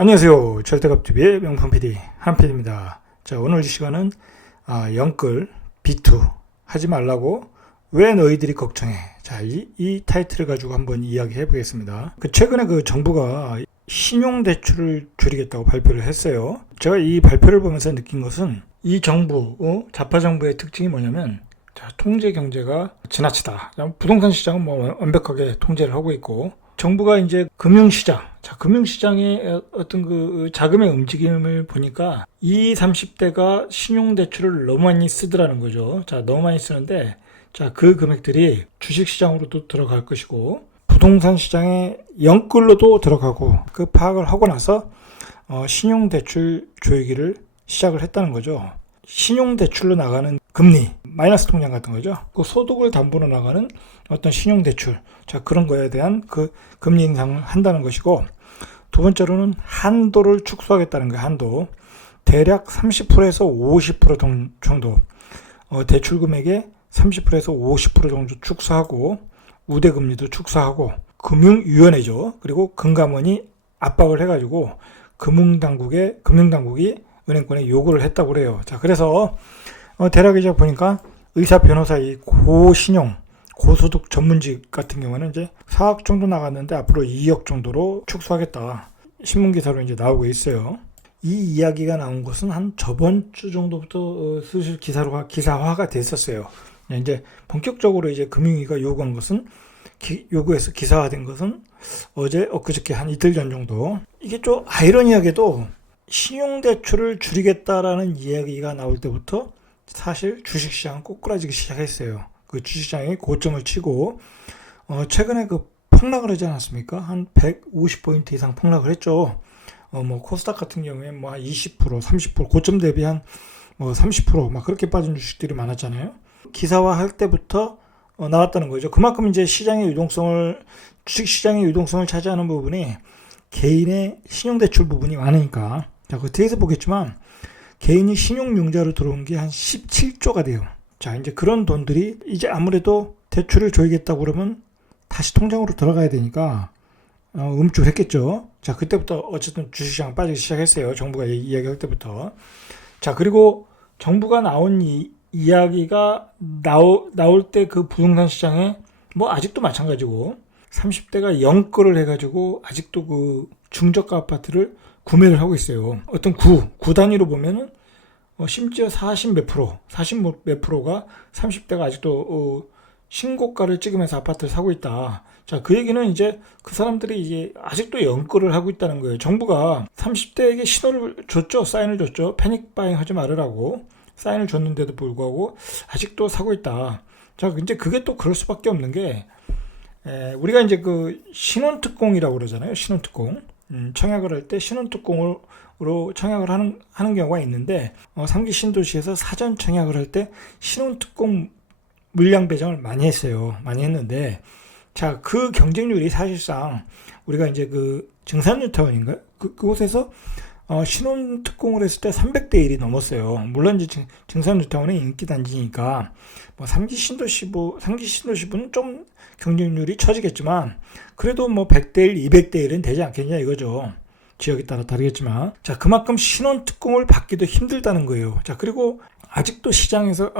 안녕하세요. 절대값TV의 명품 PD 한PD입니다. 자, 오늘 이 시간은 영끌 B2 하지 말라고 왜 너희들이 걱정해? 자, 이 타이틀을 가지고 한번 이야기해 보겠습니다. 최근에 정부가 신용대출을 줄이겠다고 발표를 했어요. 제가 이 발표를 보면서 느낀 것은 이 정부, 좌파 정부의 특징이 뭐냐면, 자, 통제 경제가 지나치다. 부동산 시장은 완벽하게 통제를 하고 있고, 정부가 이제 금융시장, 금융시장의 어떤 자금의 움직임을 보니까 20, 30대가 신용대출을 너무 많이 쓰더라는 거죠. 자, 너무 많이 쓰는데, 자, 그 금액들이 주식시장으로도 들어갈 것이고, 부동산 시장에 영끌로도 들어가고, 그 파악을 하고 나서, 신용대출 조이기를 시작을 했다는 거죠. 신용대출로 나가는 금리, 마이너스 통장 같은 거죠. 그 소득을 담보로 나가는 어떤 신용대출, 자, 그런 거에 대한 그 금리 인상을 한다는 것이고, 두 번째로는 한도를 축소하겠다는 거예요. 한도. 대략 30%에서 50% 정도, 대출 금액의 30%에서 50% 정도 축소하고, 우대금리도 축소하고, 금융위원회죠. 그리고 금감원이 압박을 해가지고, 금융당국이 은행권에 요구를 했다고 그래요. 자, 그래서 대략 이제 보니까 의사, 변호사, 이 고신용, 고소득 전문직 같은 경우는 이제 4억 정도 나갔는데 앞으로 2억 정도로 축소하겠다. 신문 기사로 이제 나오고 있어요. 이 이야기가 나온 것은 한 저번 주 정도부터 슬슬 기사화가 됐었어요. 이제 본격적으로 이제 금융위가 요구한 것은 요구해서 기사화된 것은 엊그저께 한 이틀 전 정도. 이게 좀 아이러니하게도 신용대출을 줄이겠다라는 이야기가 나올 때부터 사실 주식시장은 꼬꾸라지기 시작했어요. 그 주식시장이 고점을 치고 최근에 폭락을 하지 않았습니까? 한 150포인트 이상 폭락을 했죠. 코스닥 같은 경우에 한 20%, 30% 고점 대비 한 30% 그렇게 빠진 주식들이 많았잖아요. 기사화할 때부터 나왔다는 거죠. 그만큼 이제 주식시장의 유동성을 차지하는 부분이 개인의 신용대출 부분이 많으니까. 자, 그 뒤에서 보겠지만 개인이 신용융자로 들어온 게 한 17조가 돼요. 자, 이제 그런 돈들이 이제 아무래도 대출을 줘야겠다고 그러면 다시 통장으로 들어가야 되니까 음주를 했겠죠. 자, 그때부터 어쨌든 주식시장 빠지기 시작했어요. 정부가 이야기할 때부터. 자, 그리고 정부가 나온 이야기가 나올 때 그 부동산 시장에 아직도 마찬가지고 30대가 영끌을 해가지고 아직도 그 중저가 아파트를 구매를 하고 있어요. 어떤 구 단위로 보면은 심지어 40 몇 프로가 30대가 아직도 신고가를 찍으면서 아파트를 사고 있다. 자, 그 얘기는 이제 그 사람들이 이제 아직도 영끌을 하고 있다는 거예요. 정부가 30대에게 신호를 줬죠. 사인을 줬죠. 패닉 바잉 하지 말으라고 사인을 줬는데도 불구하고 아직도 사고 있다. 자, 이제 그게 또 그럴 수밖에 없는 게 우리가 이제 그 신혼특공이라고 그러잖아요. 신혼특공. 청약을 할 때 신혼특공으로 청약을 하는 경우가 있는데 3기 신도시에서 사전 청약을 할 때 신혼특공 물량 배정을 많이 했어요. 많이 했는데, 자, 그 경쟁률이 사실상 우리가 이제 그 증산뉴타운인가요? 그곳에서 신혼특공을 했을 때 300대 1이 넘었어요. 물론 이제 증산뉴타운은 인기단지니까 3기 신도시부는 좀 경쟁률이 처지겠지만 그래도 100대 1, 200대 1은 되지 않겠냐 이거죠. 지역에 따라 다르겠지만. 자, 그만큼 신혼특공을 받기도 힘들다는 거예요. 자, 그리고 아직도 시장에서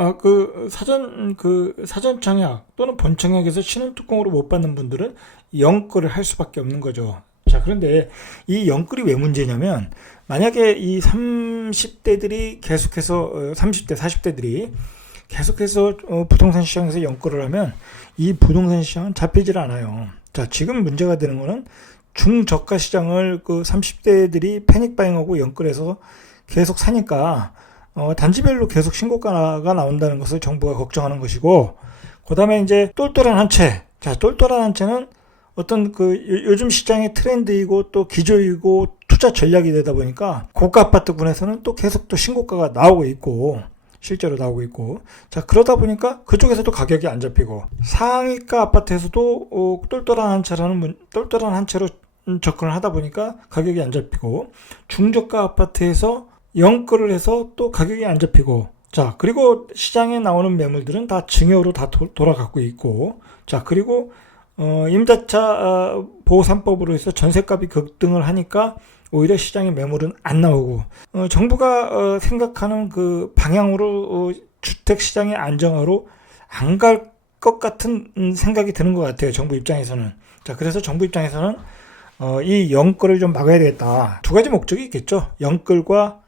사전 청약 또는 본 청약에서 신혼특공으로 못 받는 분들은 영끌을 할 수밖에 없는 거죠. 자, 그런데 이 영끌이 왜 문제냐면 만약에 이 30대들이 계속해서 30대, 40대들이 계속해서 부동산 시장에서 영끌을 하면 이 부동산 시장은 잡히질 않아요. 자, 지금 문제가 되는 거는 중저가 시장을 그 30대들이 패닉바잉하고 영끌해서 계속 사니까 단지별로 계속 신고가가 나온다는 것을 정부가 걱정하는 것이고, 그 다음에 이제 똘똘한 한 채. 자, 똘똘한 한 채는 어떤 요즘 시장의 트렌드이고 또 기조이고 투자 전략이 되다 보니까 고가 아파트군에서는 또 계속 또 신고가가 나오고 있고, 실제로 나오고 있고. 자, 그러다 보니까 그쪽에서도 가격이 안 잡히고, 상위가 아파트에서도 똘똘한 한 채로 접근을 하다 보니까 가격이 안 잡히고, 중저가 아파트에서 영끌을 해서 또 가격이 안 잡히고, 자, 그리고 시장에 나오는 매물들은 다 증여로 다 돌아가고 있고, 자, 그리고 임대차 보호 3법으로 해서 전셋값이 급등을 하니까 오히려 시장에 매물은 안 나오고 정부가 생각하는 그 방향으로 주택 시장의 안정화로 안 갈 것 같은 생각이 드는 것 같아요. 정부 입장에서는. 자, 그래서 정부 입장에서는 이 영끌을 좀 막아야 되겠다. 두 가지 목적이 있겠죠. 영끌과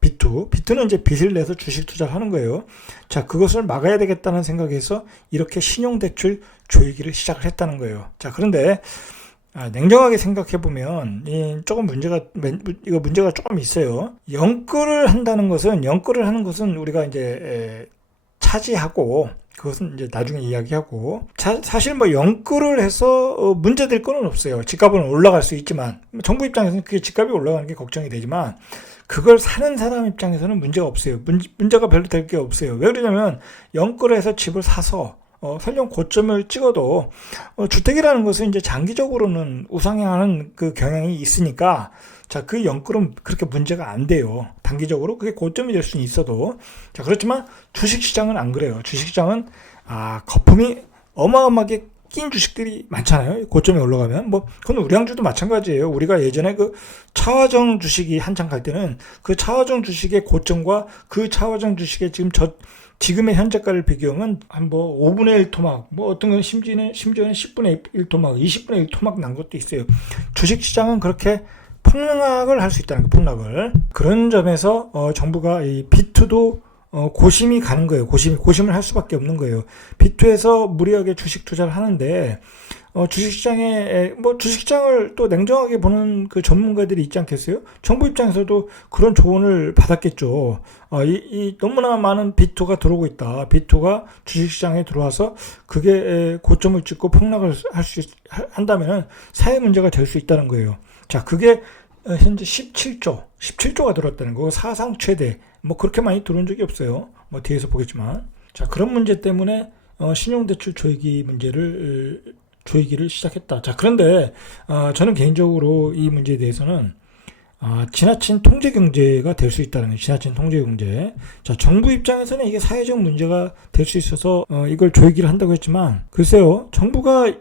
비투는 이제 빚을 내서 주식 투자를 하는 거예요. 자, 그것을 막아야 되겠다는 생각에서 이렇게 신용대출 조이기를 시작을 했다는 거예요. 자, 그런데 냉정하게 생각해 보면 조금 문제가 조금 있어요. 영끌을 하는 것은 우리가 이제 차지하고 그것은 이제 나중에 이야기하고 사실 뭐 영끌을 해서 문제될 건 없어요. 집값은 올라갈 수 있지만 정부 입장에서는 그게 집값이 올라가는 게 걱정이 되지만 그걸 사는 사람 입장에서는 문제가 없어요. 문제가 별로 될 게 없어요. 왜 그러냐면 영끌을 해서 집을 사서 설령 고점을 찍어도 주택이라는 것은 이제 장기적으로는 우상향하는 그 경향이 있으니까 자, 그 영끌은 그렇게 문제가 안 돼요. 단기적으로 그게 고점이 될 수는 있어도. 자, 그렇지만 주식시장은 안 그래요. 주식시장은 거품이 어마어마하게 낀 주식들이 많잖아요. 고점에 올라가면. 그건 우량주도 마찬가지예요. 우리가 예전에 그 차화정 주식이 한창 갈 때는 그 차화정 주식의 고점과 그 차화정 주식의 지금의 현재가를 비교하면 한 5분의 1 토막, 어떤 건 심지어는 10분의 1 토막, 20분의 1 토막 난 것도 있어요. 주식시장은 그렇게 폭락을 할 수 있다는 거예요. 폭락을. 그런 점에서 정부가 이 비투도 고심이 가는 거예요. 고심을 할 수밖에 없는 거예요. 비투에서 무리하게 주식 투자를 하는데 주식시장을 또 냉정하게 보는 그 전문가들이 있지 않겠어요? 정부 입장에서도 그런 조언을 받았겠죠. 너무나 많은 비투가 들어오고 있다. 비투가 주식시장에 들어와서 그게 고점을 찍고 폭락을 한다면 사회 문제가 될 수 있다는 거예요. 자, 그게 현재 17조가 들어왔다는 거. 사상 최대. 그렇게 많이 들어온 적이 없어요. 뒤에서 보겠지만. 자, 그런 문제 때문에 신용대출 조이기를 시작했다. 자, 그런데 저는 개인적으로 이 문제에 대해서는 지나친 통제경제가 될 수 있다는 거예요. 지나친 통제경제. 자, 정부 입장에서는 이게 사회적 문제가 될 수 있어서 이걸 조이기를 한다고 했지만 글쎄요, 정부가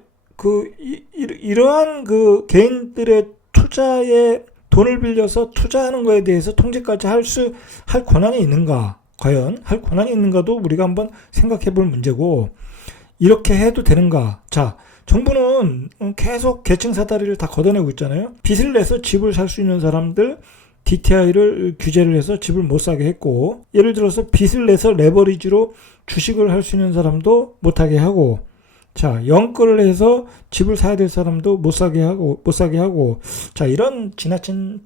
이러한 그 개인들의 투자에 돈을 빌려서 투자하는 거에 대해서 통제까지 할 권한이 있는가? 과연 할 권한이 있는가도 우리가 한번 생각해 볼 문제고, 이렇게 해도 되는가? 자, 정부는 계속 계층 사다리를 다 걷어내고 있잖아요. 빚을 내서 집을 살 수 있는 사람들 DTI를 규제를 해서 집을 못 사게 했고, 예를 들어서 빚을 내서 레버리지로 주식을 할 수 있는 사람도 못 하게 하고, 자, 영끌을 해서 집을 사야 될 사람도 못 사게 하고, 자, 이런 지나친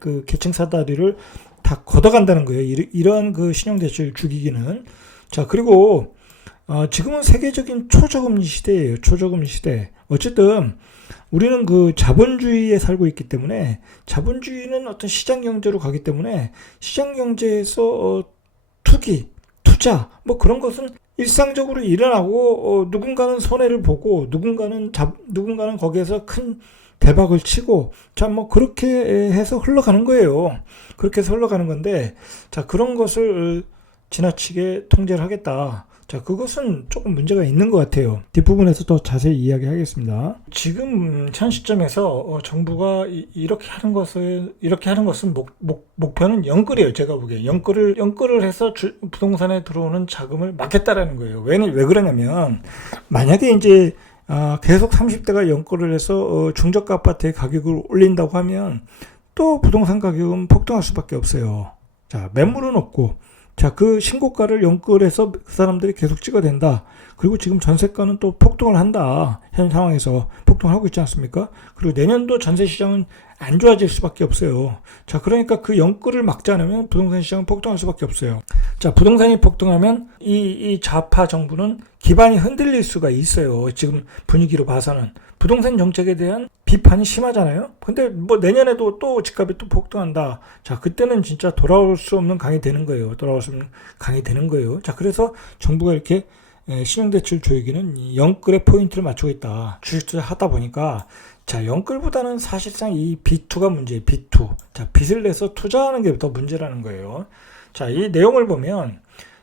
그 계층 사다리를 다 걷어간다는 거예요. 이러한 그 신용대출 죽이기는. 자, 그리고, 지금은 세계적인 초저금리 시대예요. 초저금리 시대. 어쨌든, 우리는 그 자본주의에 살고 있기 때문에, 자본주의는 어떤 시장 경제로 가기 때문에, 시장 경제에서 투자, 그런 것은 일상적으로 일어나고 누군가는 손해를 보고 누군가는 거기에서 큰 대박을 치고 그렇게 해서 흘러가는 거예요. 그렇게 해서 흘러가는 건데 자, 그런 것을 지나치게 통제를 하겠다. 자, 그것은 조금 문제가 있는 것 같아요. 뒷부분에서 더 자세히 이야기하겠습니다. 지금 현 시점에서 정부가 이렇게 하는 것은 목표는 영끌이에요. 제가 보기에 영끌을 해서 부동산에 들어오는 자금을 막겠다라는 거예요. 왜 그러냐면 만약에 이제 계속 30대가 영끌을 해서 중저가 아파트의 가격을 올린다고 하면 또 부동산 가격은 폭등할 수밖에 없어요. 자, 매물은 없고. 자, 그 신고가를 영끌해서 그 사람들이 계속 찍어댄다. 그리고 지금 전세가는 또 폭등을 한다. 현 상황에서 폭등하고 있지 않습니까? 그리고 내년도 전세 시장은 안 좋아질 수밖에 없어요. 자, 그러니까 그 영끌을 막지 않으면 부동산 시장은 폭등할 수밖에 없어요. 자, 부동산이 폭등하면 이 좌파 정부는 기반이 흔들릴 수가 있어요. 지금 분위기로 봐서는. 부동산 정책에 대한 비판이 심하잖아요. 근데 내년에도 또 집값이 또 폭등한다. 자, 그때는 진짜 돌아올 수 없는 강이 되는 거예요. 자, 그래서 정부가 이렇게 신용대출 조이기는 영끌의 포인트를 맞추고 있다. 주식 투자 하다 보니까 자, 영끌보다는 사실상 이 B2가 문제예요. B2. 자, 빚을 내서 투자하는 게 더 문제라는 거예요. 자, 이 내용을 보면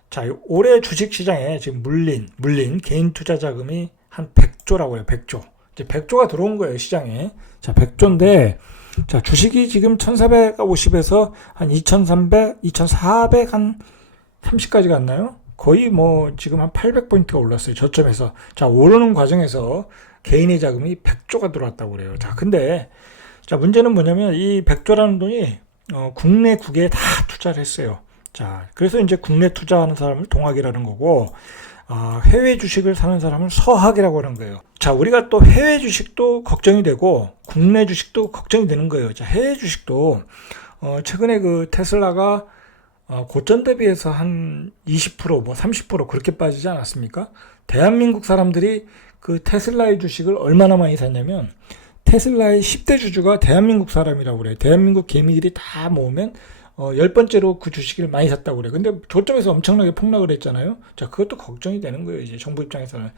자, 올해 주식시장에 지금 물린 개인 투자 자금이 한 100조라고 해요. 100조. 이제 100조가 들어온 거예요, 시장에. 자, 100조인데 자, 주식이 지금 1450에서 한 2300, 2400 한 30까지 갔나요? 거의 뭐 지금 한 800포인트가 올랐어요. 저점에서. 자, 오르는 과정에서 개인의 자금이 100조가 들어왔다고 그래요. 자, 근데 자, 문제는 뭐냐면 이 100조라는 돈이 국내 국에 다 투자를 했어요. 자, 그래서 이제 국내 투자하는 사람을 동학이라는 거고, 해외 주식을 사는 사람은 서학이라고 하는 거예요. 자, 우리가 또 해외 주식도 걱정이 되고 국내 주식도 걱정이 되는 거예요. 자, 해외 주식도 최근에 그 테슬라가 고점 대비해서 한 20%, 뭐 30% 그렇게 빠지지 않았습니까? 대한민국 사람들이 그 테슬라의 주식을 얼마나 많이 샀냐면 테슬라의 10대 주주가 대한민국 사람이라고 그래요. 대한민국 개미들이 다 모으면 10번째로 그 주식을 많이 샀다고 그래요. 근데 저점에서 엄청나게 폭락을 했잖아요. 자, 그것도 걱정이 되는 거예요. 이제 정부 입장에서는.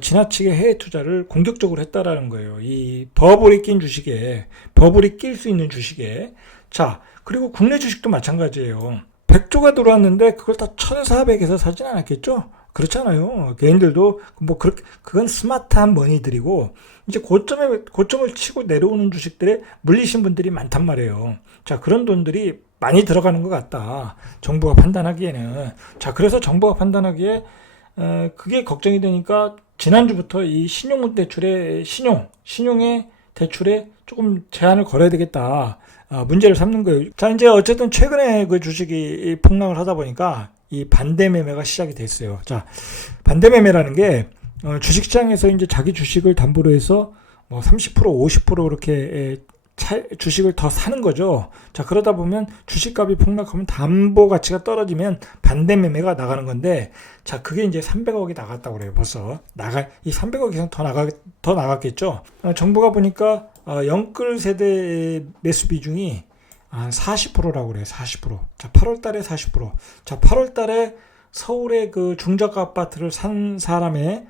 지나치게 해외 투자를 공격적으로 했다라는 거예요. 이 버블이 낀 주식에, 버블이 낄 수 있는 주식에. 자, 그리고 국내 주식도 마찬가지예요. 100조가 들어왔는데 그걸 다 1400에서 사진 않았겠죠? 그렇잖아요. 개인들도 뭐 그렇게 그건 스마트한 머니들이고 이제 고점을 치고 내려오는 주식들에 물리신 분들이 많단 말이에요. 자, 그런 돈들이 많이 들어가는 것 같다. 정부가 판단하기에는. 자, 그래서 정부가 판단하기에 그게 걱정이 되니까 지난주부터 이 신용 대출의 신용의 대출에 조금 제한을 걸어야 되겠다. 문제를 삼는 거예요. 자, 이제 어쨌든 최근에 그 주식이 폭락을 하다 보니까 이 반대 매매가 시작이 됐어요. 자, 반대 매매라는 게 주식시장에서 이제 자기 주식을 담보로 해서 뭐 30%, 50% 이렇게 주식을 더 사는 거죠. 자, 그러다 보면 주식값이 폭락하면 담보 가치가 떨어지면 반대 매매가 나가는 건데, 자, 그게 이제 300억이 나갔다고 그래요. 벌써 이 300억 이상 더 나갔겠죠. 정부가 보니까 영끌 세대 매수 비중이 한 40%라고 그래요. 40%. 자, 8월 달에 40%. 자, 8월 달에 서울의 그 중저가 아파트를 산 사람의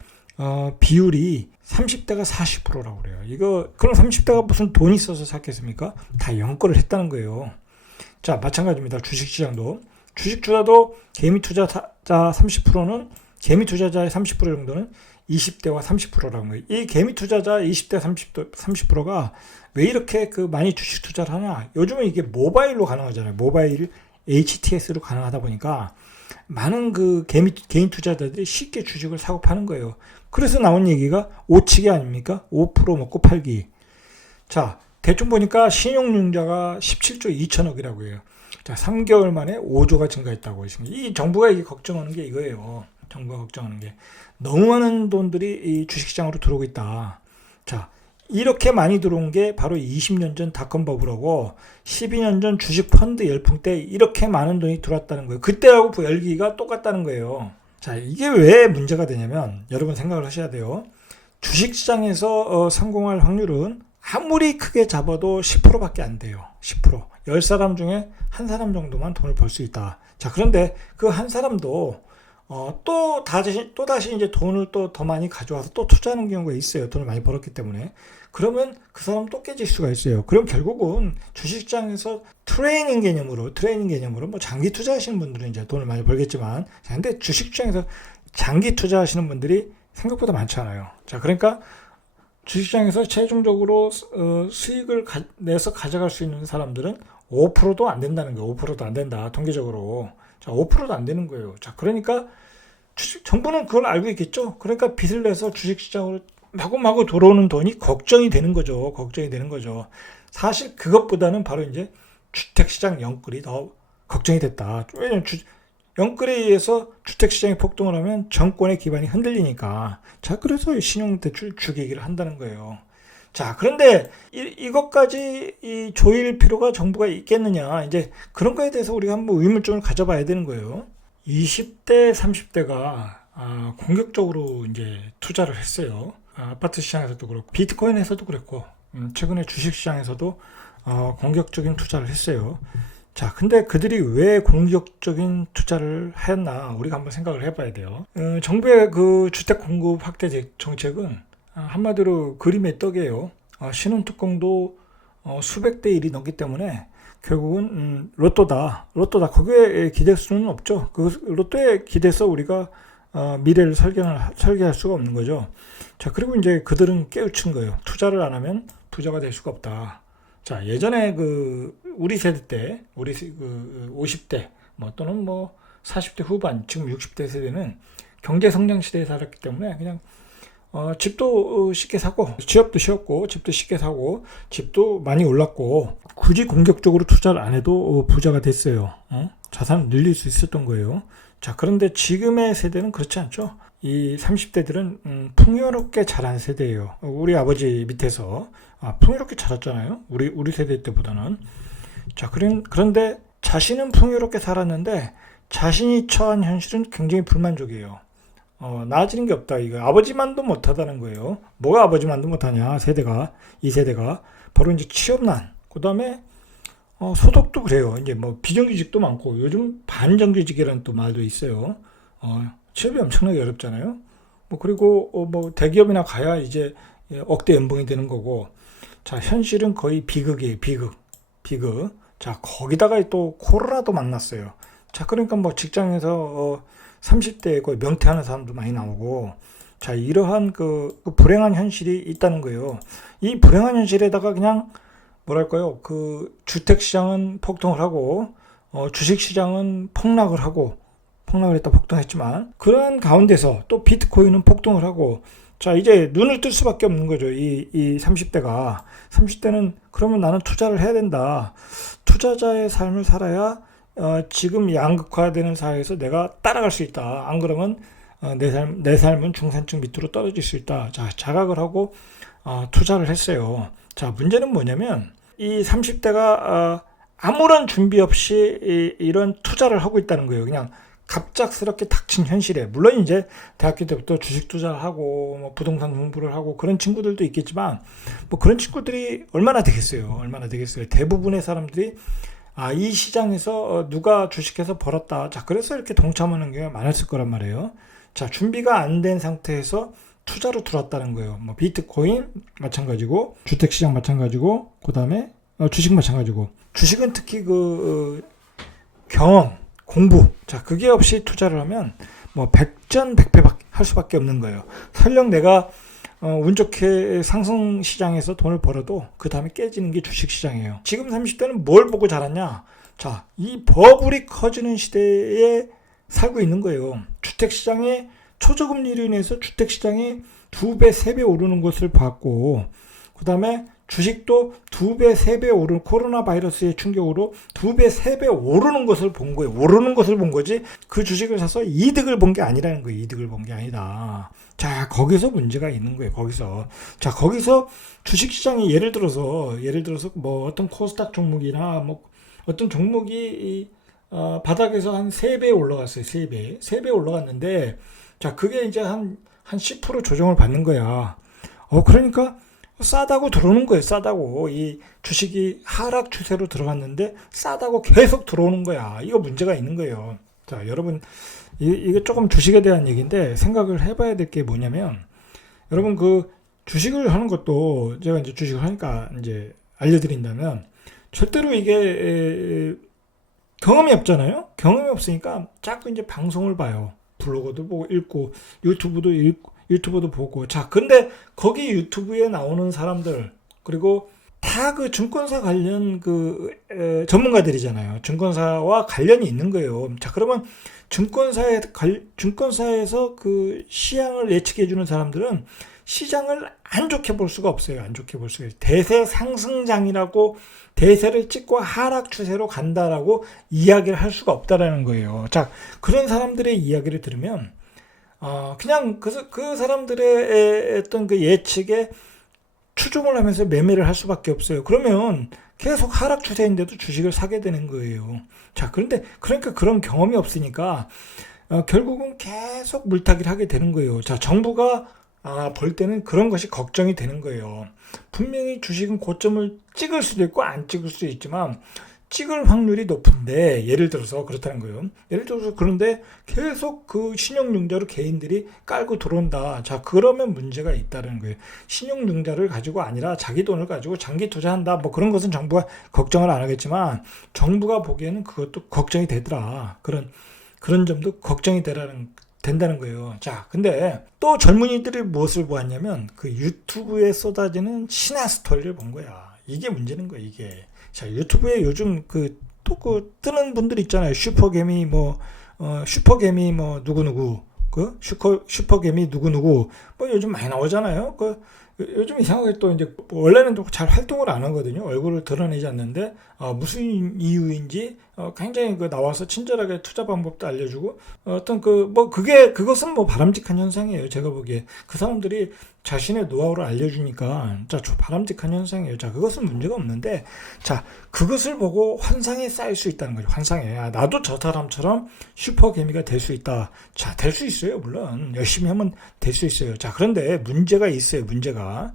비율이 30대가 40%라고 그래요. 그럼 30대가 무슨 돈 있어서 샀겠습니까? 다 연끌을 했다는 거예요. 자, 마찬가지입니다. 주식시장도. 주식 투자도 개미 투자자 30%는, 개미 투자자의 30% 정도는 20대와 30%라는 거예요. 이 개미 투자자 20대 30%가 왜 이렇게 그 많이 주식 투자를 하냐? 요즘은 이게 모바일로 가능하잖아요. 모바일 HTS로 가능하다 보니까 많은 그 개인 투자자들이 쉽게 주식을 사고 파는 거예요. 그래서 나온 얘기가 오치기 아닙니까? 5% 먹고 팔기. 자, 대충 보니까 신용융자가 17조 2천억이라고 해요. 자, 3개월 만에 5조가 증가했다고 했습니다. 이 정부가 이게 걱정하는 게 이거예요. 정부가 걱정하는 게 너무 많은 돈들이 이 주식시장으로 들어오고 있다. 자, 이렇게 많이 들어온 게 바로 20년 전 닷컴 버블하고 12년 전 주식 펀드 열풍 때 이렇게 많은 돈이 들어왔다는 거예요. 그때하고 열기가 똑같다는 거예요. 자, 이게 왜 문제가 되냐면 여러분 생각을 하셔야 돼요. 주식시장에서 성공할 확률은 아무리 크게 잡아도 10%밖에 안 돼요. 10%. 10사람 중에 한 사람 정도만 돈을 벌 수 있다. 자, 그런데 그 한 사람도 또 다시 이제 돈을 또 더 많이 가져와서 또 투자하는 경우가 있어요. 돈을 많이 벌었기 때문에. 그러면 그 사람 또 깨질 수가 있어요. 그럼 결국은 주식시장에서 트레이닝 개념으로 뭐 장기 투자하시는 분들은 이제 돈을 많이 벌겠지만, 근데 주식시장에서 장기 투자하시는 분들이 생각보다 많지 않아요. 자, 그러니까 주식시장에서 최종적으로 수익을 내서 가져갈 수 있는 사람들은 5%도 안 된다는 거예요. 5%도 안 된다. 통계적으로. 자, 5%도 안 되는 거예요. 자, 그러니까 정부는 그걸 알고 있겠죠. 그러니까 빚을 내서 주식시장으로 마구마구 들어오는 돈이 걱정이 되는 거죠. 걱정이 되는 거죠. 사실 그것보다는 바로 이제 주택시장 영끌이 더 걱정이 됐다. 왜냐면 영끌에 의해서 주택시장이 폭등을 하면 정권의 기반이 흔들리니까. 자, 그래서 신용대출 주기기를 한다는 거예요. 자, 그런데 이것까지 조일 필요가 정부가 있겠느냐. 이제 그런 거에 대해서 우리가 한번 의문점을 가져봐야 되는 거예요. 20대, 30대가 공격적으로 이제 투자를 했어요. 아파트 시장에서도 그렇고, 비트코인에서도 그랬고, 최근에 주식 시장에서도 공격적인 투자를 했어요. 자, 근데 그들이 왜 공격적인 투자를 했나 우리가 한번 생각을 해봐야 돼요. 정부의 그 주택 공급 확대 정책은 한마디로 그림의 떡이에요. 신혼특공도 수백 대 1이 넘기 때문에 결국은 로또다. 거기에 기댈 수는 없죠. 그 로또에 기대서 우리가 미래를 설계할 수가 없는 거죠. 자, 그리고 이제 그들은 깨우친 거예요. 투자를 안 하면 부자가 될 수가 없다. 자, 예전에 우리 세대 때, 그 50대, 또는 40대 후반, 지금 60대 세대는 경제 성장 시대에 살았기 때문에 그냥 집도 쉽게 사고, 취업도 쉬웠고, 집도 쉽게 사고, 집도 많이 올랐고, 굳이 공격적으로 투자를 안 해도 부자가 됐어요. 자산을 늘릴 수 있었던 거예요. 자, 그런데 지금의 세대는 그렇지 않죠. 이 30대들은 풍요롭게 자란 세대예요. 우리 아버지 밑에서 풍요롭게 자랐잖아요. 우리 세대 때보다는. 자, 그런데 자신은 풍요롭게 살았는데 자신이 처한 현실은 굉장히 불만족이에요. 나아지는 게 없다. 이거 아버지만도 못하다는 거예요. 뭐가 아버지만도 못하냐? 이 세대가 바로 이제 취업난. 그다음에 소득도 그래요. 이제 비정규직도 많고 요즘 반정규직이라는 또 말도 있어요. 취업이 엄청나게 어렵잖아요. 그리고 대기업이나 가야 이제 억대 연봉이 되는 거고. 자, 현실은 거의 비극이에요. 비극. 자, 거기다가 또 코로나도 만났어요. 자, 그러니까 직장에서 30대에 거의 명퇴하는 사람도 많이 나오고, 자, 이러한 그 불행한 현실이 있다는 거예요. 이 불행한 현실에다가 그냥 뭐랄까요, 주택시장은 폭등을 하고, 주식시장은 폭락을 했다, 폭등했지만, 그러한 가운데서 또 비트코인은 폭등을 하고, 자, 이제 눈을 뜰 수밖에 없는 거죠. 이 30대는 그러면 나는 투자를 해야 된다. 투자자의 삶을 살아야 지금 양극화되는 사회에서 내가 따라갈 수 있다. 안 그러면 내 삶은 중산층 밑으로 떨어질 수 있다. 자, 자각을 하고 투자를 했어요. 자, 문제는 뭐냐면 이 30대가 아무런 준비 없이 이런 투자를 하고 있다는 거예요. 그냥 갑작스럽게 닥친 현실에, 물론 이제 대학교 때부터 주식 투자를 하고 부동산 공부를 하고 그런 친구들도 있겠지만 그런 친구들이 얼마나 되겠어요. 대부분의 사람들이 이 시장에서 누가 주식해서 벌었다. 자, 그래서 이렇게 동참하는 경우가 많았을 거란 말이에요. 자, 준비가 안 된 상태에서 투자로 들어왔다는 거예요. 비트코인 마찬가지고, 주택시장 마찬가지고, 그 다음에 주식 마찬가지고. 주식은 특히 경험, 공부. 자, 그게 없이 투자를 하면 100전 100패 할 수밖에 없는 거예요. 설령 내가 운 좋게 상승시장에서 돈을 벌어도 그 다음에 깨지는 게 주식시장이에요. 지금 30대는 뭘 보고 자랐냐? 자, 이 버블이 커지는 시대에 살고 있는 거예요. 주택시장에 초저금리로 인해서 주택시장이 2배, 3배 오르는 것을 봤고, 그 다음에 주식도 2배, 3배 오르는 코로나 바이러스의 충격으로 2배, 3배 오르는 것을 본 거예요. 오르는 것을 본 거지 그 주식을 사서 이득을 본 게 아니라는 거예요. 이득을 본 게 아니다. 자, 거기서 문제가 있는 거예요. 거기서 주식시장이 예를 들어서 어떤 코스닥 종목이나 어떤 종목이 바닥에서 한 3배 올라갔어요. 3배 올라갔는데, 자, 그게 이제 한 10% 조정을 받는 거야. 그러니까 싸다고 들어오는 거예요. 싸다고. 이 주식이 하락 추세로 들어갔는데 싸다고 계속 들어오는 거야. 이거 문제가 있는 거예요. 자, 여러분, 이게 조금 주식에 대한 얘기인데 생각을 해봐야 될 게 뭐냐면, 여러분 주식을 하는 것도 제가 이제 주식을 하니까 이제 알려드린다면, 절대로 이게 경험이 없잖아요. 경험이 없으니까 자꾸 이제 방송을 봐요. 블로그도 보고 읽고 유튜브도 보고. 자, 근데 거기 유튜브에 나오는 사람들, 그리고 다 증권사 관련 전문가들이잖아요. 증권사와 관련이 있는 거예요. 자, 그러면 증권사에서 시향을 예측해 주는 사람들은 시장을 안 좋게 볼 수가 없어요. 대세 상승장이라고 대세를 찍고 하락 추세로 간다라고 이야기를 할 수가 없다라는 거예요. 자, 그런 사람들의 이야기를 들으면 그냥 그 사람들의 어떤 예측에 추종을 하면서 매매를 할 수밖에 없어요. 그러면 계속 하락 추세인데도 주식을 사게 되는 거예요. 자, 그러니까 그런 경험이 없으니까 결국은 계속 물타기를 하게 되는 거예요. 자, 정부가 볼 때는 그런 것이 걱정이 되는 거예요. 분명히 주식은 고점을 찍을 수도 있고 안 찍을 수도 있지만 찍을 확률이 높은데, 예를 들어서 그렇다는 거예요. 예를 들어서 그런데 계속 신용융자로 개인들이 깔고 들어온다. 자, 그러면 문제가 있다는 거예요. 신용융자를 가지고 아니라 자기 돈을 가지고 장기 투자한다. 그런 것은 정부가 걱정을 안 하겠지만 정부가 보기에는 그것도 걱정이 되더라. 그런 점도 걱정이 된다는 거예요. 자, 근데 또 젊은이들이 무엇을 보았냐면 유튜브에 쏟아지는 신화 스토리를 본 거야. 이게 문제는 거예요, 이게. 자, 유튜브에 요즘 또 뜨는 분들 있잖아요. 슈퍼개미 누구누구, 슈퍼개미 누구누구, 요즘 많이 나오잖아요. 요즘 이상하게 또 이제 원래는 또 잘 활동을 안 하거든요. 얼굴을 드러내지 않는데 무슨 이유인지 굉장히 나와서 친절하게 투자 방법도 알려주고 어떤 그것은 바람직한 현상이에요. 제가 보기에 그 사람들이 자신의 노하우를 알려주니까 바람직한 현상이에요. 자, 그것은 문제가 없는데, 자, 그것을 보고 환상에 쌓일 수 있다는 거죠. 환상에. 나도 저 사람처럼 슈퍼개미가 될 수 있다. 자, 될 수 있어요. 물론 열심히 하면 될 수 있어요. 자, 그런데 문제가 있어요. 문제가.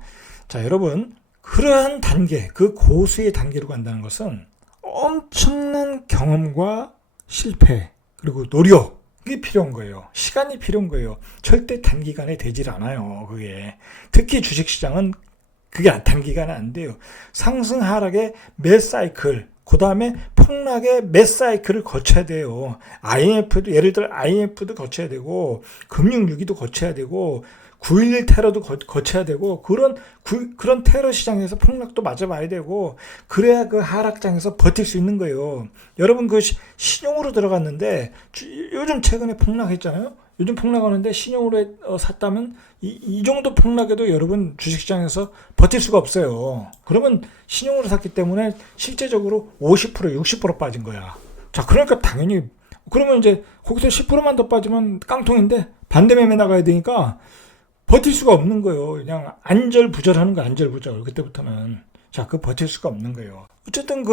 자, 여러분, 그러한 단계, 그 고수의 단계로 간다는 것은 엄청난 경험과 실패, 그리고 노력, 그게 필요한 거예요. 시간이 필요한 거예요. 절대 단기간에 되질 않아요. 그게. 특히 주식시장은 그게 단기간에 안 돼요. 상승 하락의 몇 사이클, 그 다음에 폭락의 몇 사이클을 거쳐야 돼요. 예를 들어 IMF도 거쳐야 되고, 금융위기도 거쳐야 되고, 9.11 테러도 거쳐야 되고, 그런 테러 시장에서 폭락도 맞아봐야 되고, 그래야 그 하락장에서 버틸 수 있는 거예요. 여러분, 신용으로 들어갔는데, 요즘 최근에 폭락했잖아요? 요즘 폭락하는데 신용으로 샀다면, 이 정도 폭락에도 여러분 주식시장에서 버틸 수가 없어요. 그러면 신용으로 샀기 때문에 실제적으로 50%, 60% 빠진 거야. 자, 그러니까 당연히, 그러면 이제 거기서 10%만 더 빠지면 깡통인데, 반대매매 나가야 되니까, 버틸 수가 없는 거예요. 그냥 안절부절하는 거야, 안절부절. 그때부터는. 자, 버틸 수가 없는 거예요. 어쨌든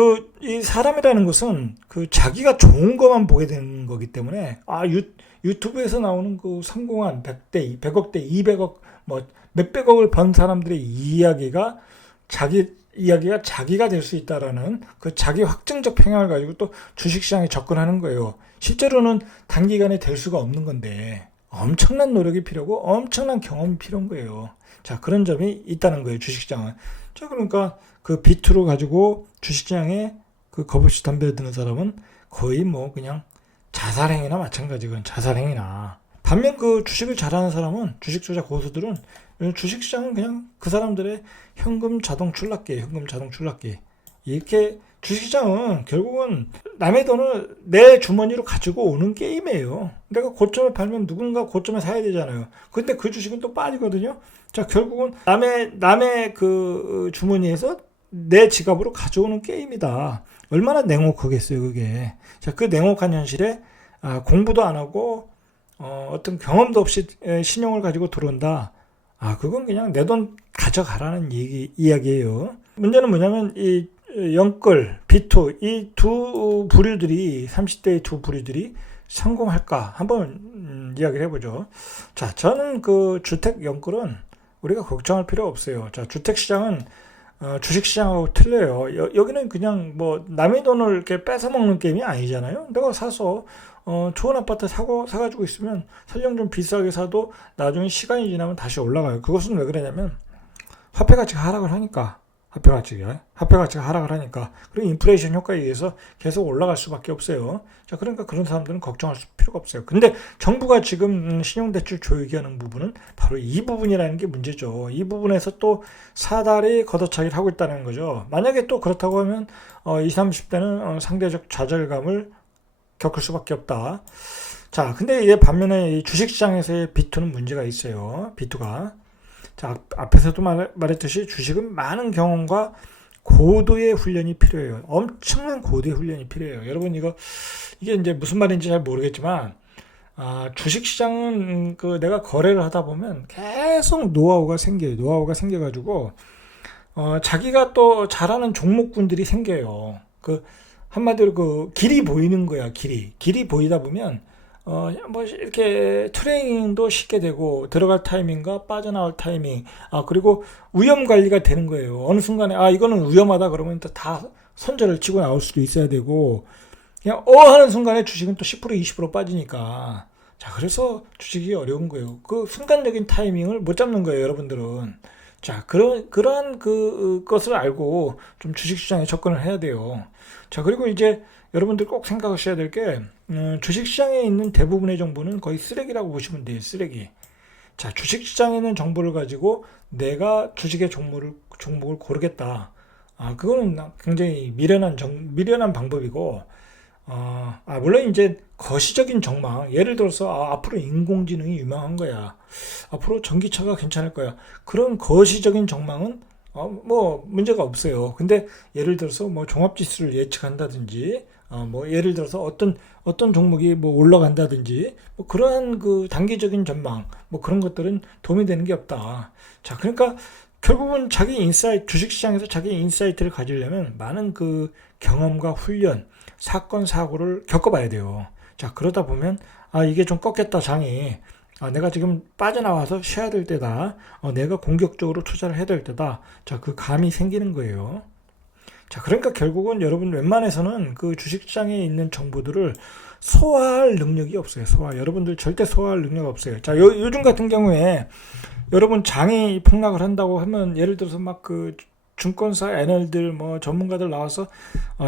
이 사람이라는 것은 자기가 좋은 것만 보게 되는 거기 때문에, 유튜브에서 나오는 성공한 100대, 100억대, 200억, 몇백억을 번 사람들의 이야기가 자기가 될 수 있다라는 자기 확증적 편향을 가지고 또 주식시장에 접근하는 거예요. 실제로는 단기간에 될 수가 없는 건데, 엄청난 노력이 필요하고 엄청난 경험이 필요한 거예요. 자, 그런 점이 있다는 거예요, 주식시장은. 자, 그러니까 비트로 가지고 주식시장에 겁없이 덤벼드는 사람은 거의 그냥 자살행위나 마찬가지건, 자살행위나. 반면 주식을 잘하는 사람은, 주식 투자 고수들은 주식시장은 그냥 그 사람들의 현금 자동 출납기. 이렇게 주식시장은 결국은 남의 돈을 내 주머니로 가지고 오는 게임이에요. 내가 고점에 팔면 누군가 고점에 사야 되잖아요. 근데 그 주식은 또 빠지거든요. 자, 결국은 남의 주머니에서 내 지갑으로 가져오는 게임이다. 얼마나 냉혹하겠어요, 그게. 자, 그 냉혹한 현실에 공부도 안 하고 어떤 경험도 없이 신용을 가지고 들어온다. 그건 그냥 내 돈 가져가라는 이야기예요. 문제는 뭐냐면 이 영끌, 비투, 이 두 부류들이, 30대의 두 부류들이 성공할까? 한번 이야기를 해보죠. 자, 저는 주택 영끌은 우리가 걱정할 필요 없어요. 자, 주택시장은 주식시장하고 틀려요. 여기는 그냥 남의 돈을 이렇게 뺏어먹는 게임이 아니잖아요. 내가 사서 좋은 아파트 사가지고 있으면 설령 좀 비싸게 사도 나중에 시간이 지나면 다시 올라가요. 그것은 왜 그러냐면 화폐 가치가 하락을 하니까. 화폐 가치가 하락을 하니까. 그리고 인플레이션 효과에 의해서 계속 올라갈 수밖에 없어요. 자, 그러니까 그런 사람들은 걱정할 필요가 없어요. 근데 정부가 지금 신용대출 조이게 하는 부분은 바로 이 부분이라는 게 문제죠. 이 부분에서 또 사다리 걷어차기를 하고 있다는 거죠. 만약에 또 그렇다고 하면 20, 30대는 상대적 좌절감을 겪을 수밖에 없다. 자, 근데 이제 반면에 이 주식시장에서의 비투는 문제가 있어요. 비투가. 자, 앞에서도 말했듯이 주식은 많은 경험과 고도의 훈련이 필요해요. 엄청난 고도의 훈련이 필요해요. 여러분, 이게 이제 무슨 말인지 잘 모르겠지만, 주식시장은 내가 거래를 하다 보면 계속 노하우가 생겨가지고, 자기가 또 잘하는 종목군들이 생겨요. 한마디로 길이 보이는 거야, 길이 보이다 보면, 이렇게 트레이닝도 쉽게 되고, 들어갈 타이밍과 빠져나올 타이밍, 그리고 위험 관리가 되는 거예요. 어느 순간에, 이거는 위험하다 그러면 또 다 손절을 치고 나올 수도 있어야 되고, 그냥, 하는 순간에 주식은 또 10%, 20% 빠지니까. 자, 그래서 주식이 어려운 거예요. 순간적인 타이밍을 못 잡는 거예요, 여러분들은. 자, 그러한 것을 알고 좀 주식시장에 접근을 해야 돼요. 자, 그리고 이제 여러분들 꼭 생각하셔야 될 게, 주식시장에 있는 대부분의 정보는 거의 쓰레기라고 보시면 돼요, 쓰레기. 자, 주식시장에 있는 정보를 가지고 내가 주식의 종목을 고르겠다. 그거는 굉장히 미련한 방법이고, 물론 이제 거시적인 전망, 예를 들어서 앞으로 인공지능이 유명한 거야. 앞으로 전기차가 괜찮을 거야. 그런 거시적인 전망은 뭐 문제가 없어요. 근데 예를 들어서 뭐 종합지수를 예측한다든지, 뭐 예를 들어서 어떤 종목이 뭐 올라간다든지, 뭐 그러한 그 단기적인 전망, 뭐 그런 것들은 도움이 되는 게 없다. 자, 그러니까 결국은 주식시장에서 자기 인사이트를 가지려면 많은 그 경험과 훈련, 사건, 사고를 겪어봐야 돼요. 자, 그러다 보면, 이게 좀 꺾였다, 장이. 내가 지금 빠져나와서 쉬어야 될 때다. 내가 공격적으로 투자를 해야 될 때다. 자, 그 감이 생기는 거예요. 자, 그러니까 결국은 여러분 웬만해서는 그 주식시장에 있는 정보들을 소화할 능력이 없어요. 여러분들 절대 소화할 능력 없어요. 자, 요즘 같은 경우에 여러분 장이 폭락을 한다고 하면 예를 들어서 막 그 증권사 애널들 뭐 전문가들 나와서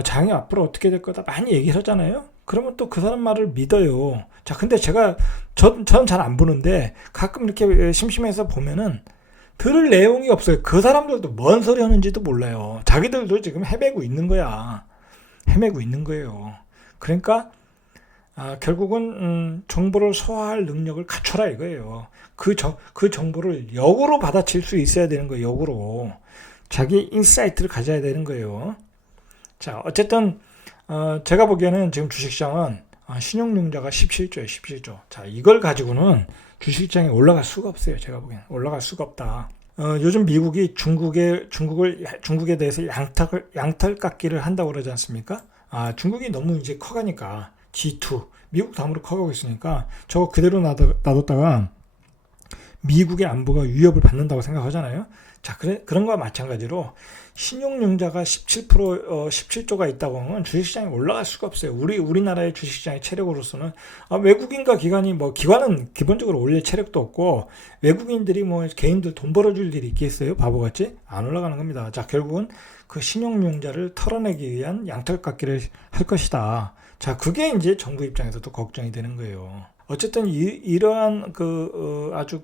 장이 앞으로 어떻게 될 거다 많이 얘기를 하잖아요. 그러면 또 그 사람 말을 믿어요. 자, 근데 저는 잘 안 보는데 가끔 이렇게 심심해서 보면은 들을 내용이 없어요. 그 사람들도 뭔 소리 하는지도 몰라요. 자기들도 지금 헤매고 있는 거야. 헤매고 있는 거예요. 그러니까 결국은 정보를 소화할 능력을 갖춰라 이거예요. 그 정보를 역으로 받아칠 수 있어야 되는 거예요. 역으로. 자기 인사이트를 가져야 되는 거예요. 자, 어쨌든 제가 보기에는 지금 주식시장은 신용융자가 17조예요. 17조. 자, 이걸 가지고는 주식시장이 올라갈 수가 없어요. 제가 보기에는 올라갈 수가 없다. 요즘 미국이 중국에 대해서 양털 깎기를 한다고 그러지 않습니까? 중국이 너무 이제 커가니까 G2 미국 다음으로 커가고 있으니까 저거 그대로 놔뒀다가 미국의 안보가 위협을 받는다고 생각하잖아요. 자, 그런 거와 마찬가지로 신용융자가 17조가 있다고 하면 주식시장이 올라갈 수가 없어요. 우리나라의 주식시장의 체력으로서는 외국인과 기관은 기본적으로 올릴 체력도 없고 외국인들이 뭐 개인들 돈 벌어줄 일이 있겠어요? 바보같이 안 올라가는 겁니다. 자, 결국은 그 신용융자를 털어내기 위한 양털깎기를 할 것이다. 자, 그게 이제 정부 입장에서도 걱정이 되는 거예요. 어쨌든 이러한 아주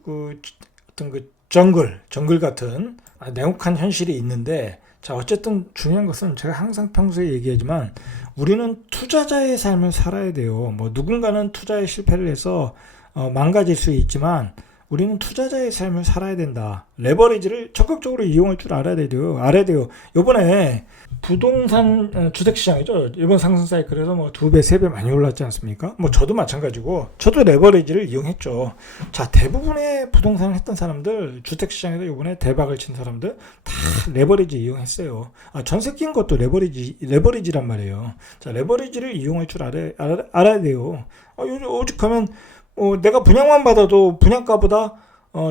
어떤 정글 같은 냉혹한 현실이 있는데, 자, 어쨌든 중요한 것은 제가 항상 평소에 얘기하지만 우리는 투자자의 삶을 살아야 돼요. 뭐 누군가는 투자에 실패를 해서 망가질 수 있지만 우리는 투자자의 삶을 살아야 된다. 레버리지를 적극적으로 이용할 줄 알아야 돼요. 요번에 부동산 주택시장이죠. 이번 상승 사이클에서 뭐 2배, 3배 많이 올랐지 않습니까? 뭐 저도 마찬가지고 저도 레버리지를 이용했죠. 자, 대부분의 부동산을 했던 사람들, 주택시장에서 이번에 대박을 친 사람들 다 레버리지 이용했어요. 전세 낀 것도 레버리지란 말이에요. 자, 레버리지를 이용할 줄 알아야 돼요. 오죽하면 내가 분양만 받아도 분양가보다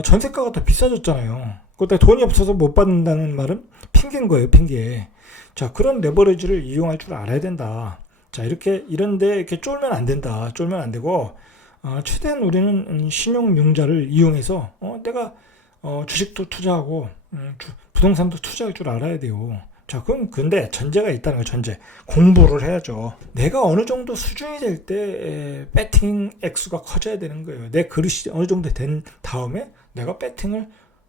전세가가 더 비싸졌잖아요. 그때 돈이 없어서 못 받는다는 말은 핑계인 거예요, 핑계. 자, 그런 레버리지를 이용할 줄 알아야 된다. 자, 이런데 이렇게 쫄면 안 된다. 쫄면 안 되고, 최대한 우리는 신용융자를 이용해서, 내가, 주식도 투자하고, 부동산도 투자할 줄 알아야 돼요. 자, 근데 전제가 있다는 거예요, 전제. 공부를 해야죠. 내가 어느 정도 수준이 될 때, 배팅 액수가 커져야 되는 거예요. 내 그릇이 어느 정도 된 다음에, 내가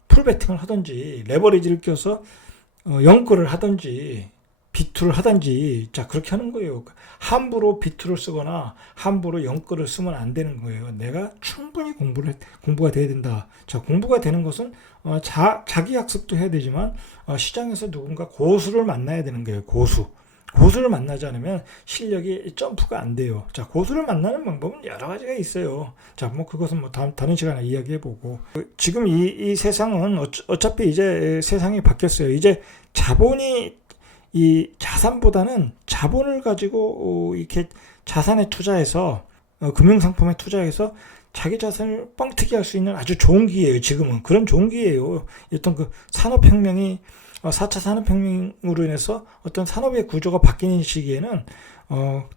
풀 배팅을 하든지, 레버리지를 껴서, 영끌을 하든지, 비투를 하든지, 자, 그렇게 하는 거예요. 함부로 비투를 쓰거나, 함부로 영끌을 쓰면 안 되는 거예요. 내가 충분히 공부가 돼야 된다. 자, 공부가 되는 것은, 자기 학습도 해야 되지만, 시장에서 누군가 고수를 만나야 되는 거예요. 고수를 만나지 않으면 실력이 점프가 안 돼요. 자, 고수를 만나는 방법은 여러 가지가 있어요. 자, 뭐 그것은 뭐 다른 시간에 이야기해보고. 지금 이 세상은 어차피 이제 세상이 바뀌었어요. 이제 이 자산보다는 자본을 가지고 이렇게 자산에 투자해서 금융상품에 투자해서 자기 자산을 뻥튀기 할 수 있는 아주 좋은 기회예요. 지금은 그런 좋은 기회예요. 어떤 그 산업혁명이 4차 산업혁명으로 인해서 어떤 산업의 구조가 바뀌는 시기에는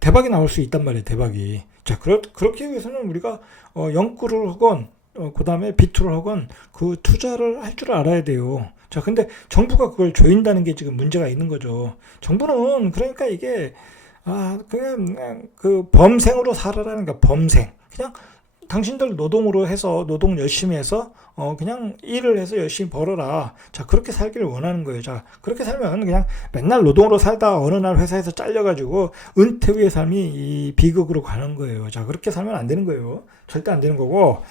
대박이 나올 수 있단 말이에요. 대박이. 자, 그렇기 위해서는 우리가 영끌을 하건 그 다음에 비투를 하건 그 투자를 할 줄 알아야 돼요. 자, 근데 정부가 그걸 조인다는 게 지금 문제가 있는 거죠. 정부는 그러니까 이게 그냥 그 범생으로 살아라는 거야. 범생. 그냥 당신들 노동으로 해서 노동 열심히 해서 그냥 일을 해서 열심히 벌어라. 자, 그렇게 살기를 원하는 거예요. 자, 그렇게 살면 그냥 맨날 노동으로 살다가 어느 날 회사에서 잘려가지고 은퇴 후의 삶이 이 비극으로 가는 거예요. 자, 그렇게 살면 안 되는 거예요. 절대 안 되는 거고,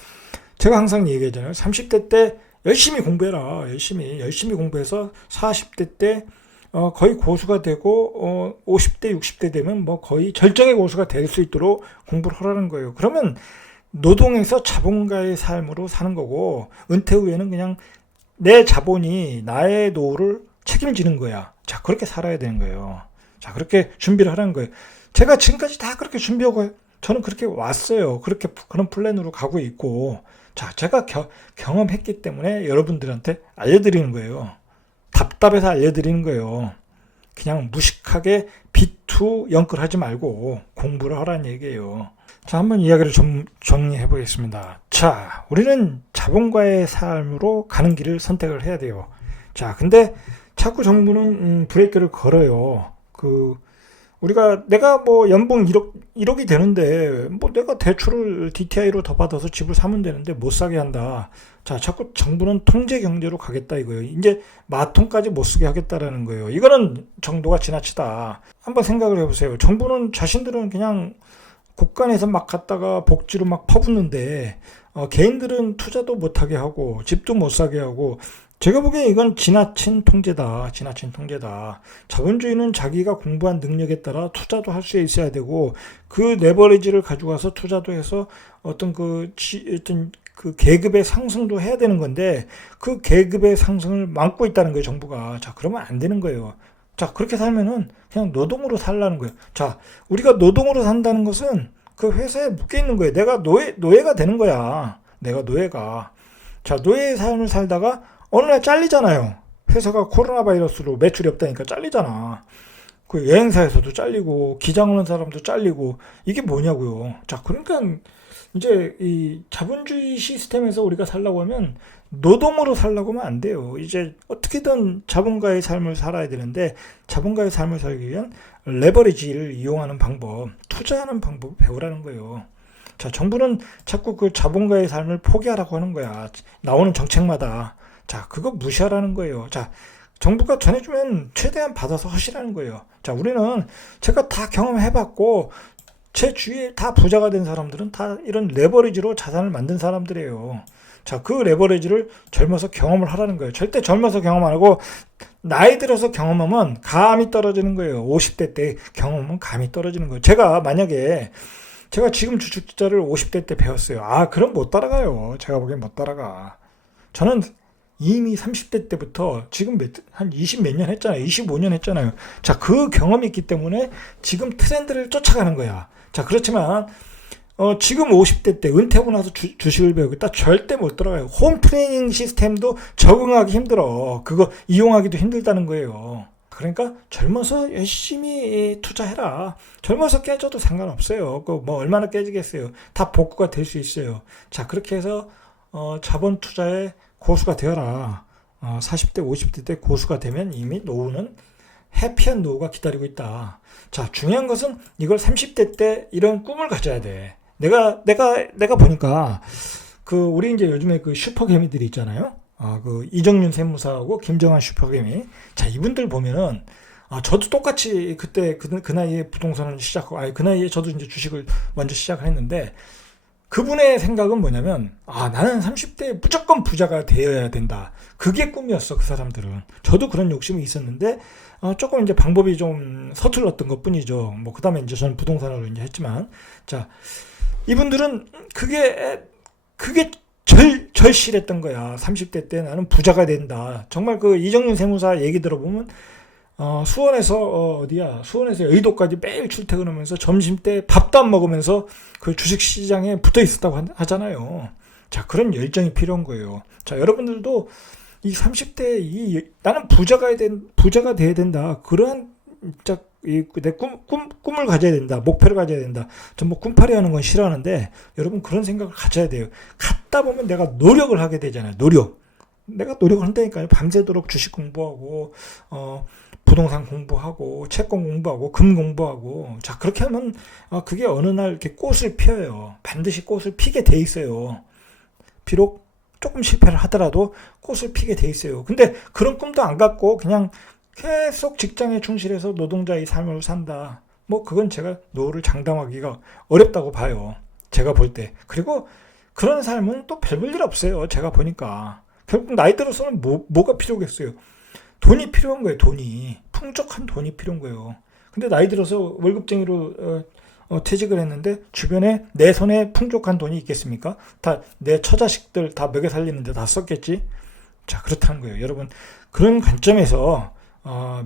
제가 항상 얘기하잖아요. 30대 때 열심히 공부해라. 열심히 공부해서 40대 때 거의 고수가 되고 50대 60대 되면 뭐 거의 절정의 고수가 될 수 있도록 공부를 하라는 거예요. 그러면 노동에서 자본가의 삶으로 사는 거고, 은퇴 후에는 그냥 내 자본이 나의 노후를 책임지는 거야. 자, 그렇게 살아야 되는 거예요. 자, 그렇게 준비를 하라는 거예요. 제가 지금까지 다 그렇게 준비하고 저는 그렇게 왔어요. 그렇게 그런 플랜으로 가고 있고, 자, 제가 경험했기 때문에 여러분들한테 알려드리는 거예요. 답답해서 알려드리는 거예요. 그냥 무식하게 비투 영끌하지 말고 공부를 하라는 얘기예요. 자, 한번 이야기를 좀 정리해 보겠습니다. 자, 우리는 자본가의 삶으로 가는 길을 선택을 해야 돼요. 자, 근데 자꾸 정부는 브레이크를 걸어요. 내가 뭐 연봉 1억이 되는데 뭐 내가 대출을 DTI로 더 받아서 집을 사면 되는데 못 사게 한다. 자, 자꾸 정부는 통제 경제로 가겠다 이거예요. 이제 마통까지 못 쓰게 하겠다라는 거예요. 이거는 정도가 지나치다. 한번 생각을 해보세요. 정부는 자신들은 그냥 국간에서 막 갔다가 복지로 막 퍼붓는데 개인들은 투자도 못하게 하고 집도 못 사게 하고, 제가 보기엔 이건 지나친 통제다. 자본주의는 자기가 공부한 능력에 따라 투자도 할 수 있어야 되고, 그 레버리지를 가지고 와서 투자도 해서 어떤 그 계급의 상승도 해야 되는 건데, 그 계급의 상승을 막고 있다는 거예요, 정부가. 자, 그러면 안 되는 거예요. 자, 그렇게 살면은 그냥 노동으로 살라는 거예요. 자, 우리가 노동으로 산다는 것은 그 회사에 묶여 있는 거예요. 내가 노예가 되는 거야. 내가 노예가. 자, 노예의 삶을 살다가 어느 날 잘리잖아요. 회사가 코로나 바이러스로 매출이 없다니까 잘리잖아. 그 여행사에서도 잘리고 기장 오는 사람도 잘리고, 이게 뭐냐고요. 자, 그러니까 이제 이 자본주의 시스템에서 우리가 살려고 하면 노동으로 살려고 하면 안 돼요. 이제 어떻게든 자본가의 삶을 살아야 되는데, 자본가의 삶을 살기 위한 레버리지를 이용하는 방법, 투자하는 방법을 배우라는 거예요. 자, 정부는 자꾸 그 자본가의 삶을 포기하라고 하는 거야. 나오는 정책마다. 자, 그거 무시하라는 거예요. 자, 정부가 전해주면 최대한 받아서 하시라는 거예요. 자, 우리는 제가 다 경험해봤고, 제 주위에 다 부자가 된 사람들은 다 이런 레버리지로 자산을 만든 사람들이에요. 자, 그 레버리지를 젊어서 경험을 하라는 거예요. 절대 젊어서 경험 안 하고 나이 들어서 경험하면 감이 떨어지는 거예요. 50대 때 경험하면 감이 떨어지는 거예요. 제가 지금 주식 투자를 50대 때 배웠어요. 아, 그럼 못 따라가요. 제가 보기엔 못 따라가. 저는 이미 30대 때부터 지금 한 20 몇 년 했잖아요. 25년 했잖아요. 자, 그 경험이 있기 때문에 지금 트렌드를 쫓아가는 거야. 자, 그렇지만 지금 50대 때 은퇴하고 나서 주식을 배우겠다? 절대 못 들어가요. 홈 트레이닝 시스템도 적응하기 힘들어. 그거 이용하기도 힘들다는 거예요. 그러니까 젊어서 열심히 투자해라. 젊어서 깨져도 상관없어요. 뭐 얼마나 깨지겠어요. 다 복구가 될 수 있어요. 자, 그렇게 해서 자본 투자에 고수가 되어라. 40대, 50대 때 고수가 되면 이미 노후는 해피한 노후가 기다리고 있다. 자, 중요한 것은 이걸 30대 때 이런 꿈을 가져야 돼. 내가 보니까 우리 이제 요즘에 그 슈퍼개미들이 있잖아요. 그 이정윤 세무사하고 김정한 슈퍼개미. 자, 이분들 보면은 저도 똑같이 그때 그 나이에 부동산을 시작하고, 그 나이에 저도 이제 주식을 먼저 시작을 했는데, 그분의 생각은 뭐냐면, 나는 30대에 무조건 부자가 되어야 된다. 그게 꿈이었어, 그 사람들은. 저도 그런 욕심이 있었는데, 조금 이제 방법이 좀 서툴렀던 것 뿐이죠. 뭐, 그 다음에 이제 저는 부동산으로 이제 했지만, 자, 이분들은 그게 절실했던 거야. 30대 때 나는 부자가 된다. 정말 그 이정윤 세무사 얘기 들어보면, 수원에서 여의도까지 매일 출퇴근하면서 점심 때 밥도 안 먹으면서 그 주식시장에 붙어 있었다고 하잖아요. 자, 그런 열정이 필요한 거예요. 자, 여러분들도 이 30대 나는 부자가 돼야 된다. 그러한 내 꿈을 가져야 된다. 목표를 가져야 된다. 전 뭐 꿈파리 하는 건 싫어하는데, 여러분 그런 생각을 가져야 돼요. 갖다 보면 내가 노력을 하게 되잖아요. 노력. 내가 노력을 한다니까요. 밤새도록 주식 공부하고 부동산 공부하고 채권 공부하고 금 공부하고. 자, 그렇게 하면 그게 어느 날 이렇게 꽃을 피워요. 반드시 꽃을 피게 돼 있어요. 비록 조금 실패를 하더라도 꽃을 피게 돼 있어요. 근데 그런 꿈도 안 갖고 그냥 계속 직장에 충실해서 노동자의 삶을 산다. 뭐 그건 제가 노후를 장담하기가 어렵다고 봐요. 제가 볼 때. 그리고 그런 삶은 또 별 볼 일 없어요. 제가 보니까. 결국 나이 들어서는 뭐가 필요겠어요. 돈이 필요한 거예요. 돈이. 풍족한 돈이 필요한 거예요. 근데 나이 들어서 월급쟁이로 퇴직을 했는데 주변에 내 손에 풍족한 돈이 있겠습니까? 다 내 처자식들 다 먹여 살리는데 다 썼겠지. 자, 그렇다는 거예요. 여러분, 그런 관점에서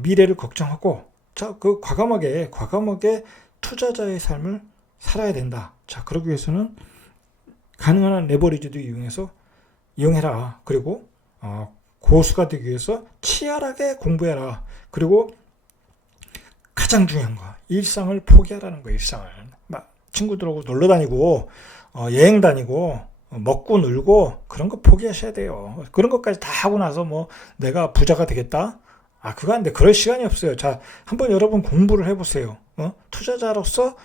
미래를 걱정하고, 자, 그 과감하게 투자자의 삶을 살아야 된다. 자, 그러기 위해서는 가능한 한 레버리지도 이용해라. 그리고 고수가 되기 위해서 치열하게 공부해라. 그리고 가장 중요한 거, 일상을 포기하라는 거예요. 일상을. 막 친구들하고 놀러 다니고 여행 다니고 먹고 놀고 그런 거 포기하셔야 돼요. 그런 것까지 다 하고 나서 뭐 내가 부자가 되겠다? 그거 안 돼. 그럴 시간이 없어요. 자, 한번 여러분 공부를 해보세요. 투자자로서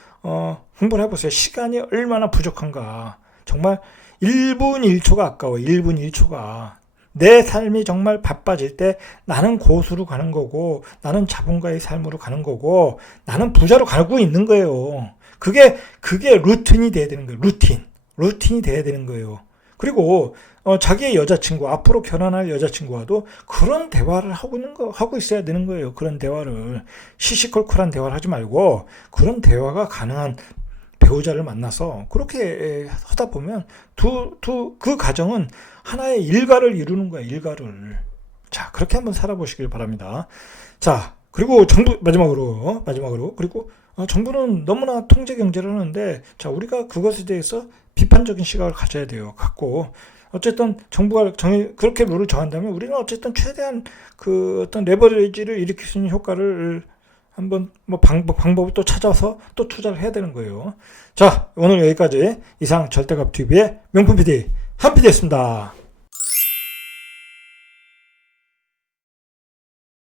공부를 해보세요. 시간이 얼마나 부족한가. 정말 1분 1초가 아까워. 1분 1초가. 내 삶이 정말 바빠질 때 나는 고수로 가는 거고, 나는 자본가의 삶으로 가는 거고, 나는 부자로 가고 있는 거예요. 그게 루틴이 돼야 되는 거예요. 루틴이 돼야 되는 거예요. 그리고 자기의 여자친구, 앞으로 결혼할 여자친구와도 그런 대화를 하고 있어야 되는 거예요. 그런 대화를. 시시콜콜한 대화를 하지 말고 그런 대화가 가능한 배우자를 만나서 그렇게 하다 보면 그 가정은 하나의 일가를 이루는 거야. 일가를. 자, 그렇게 한번 살아보시길 바랍니다. 자, 그리고 마지막으로 그리고 정부는 너무나 통제 경제를 하는데, 자, 우리가 그것에 대해서 비판적인 시각을 가져야 돼요. 갖고 어쨌든 정부가 그렇게 룰을 정한다면 우리는 어쨌든 최대한 그 어떤 레버리지를 일으킬 수 있는 효과를 한번 뭐 방법을 또 찾아서 또 투자를 해야 되는 거예요. 자, 오늘 여기까지 이상 절대값 TV의 명품 PD 한PD였습니다.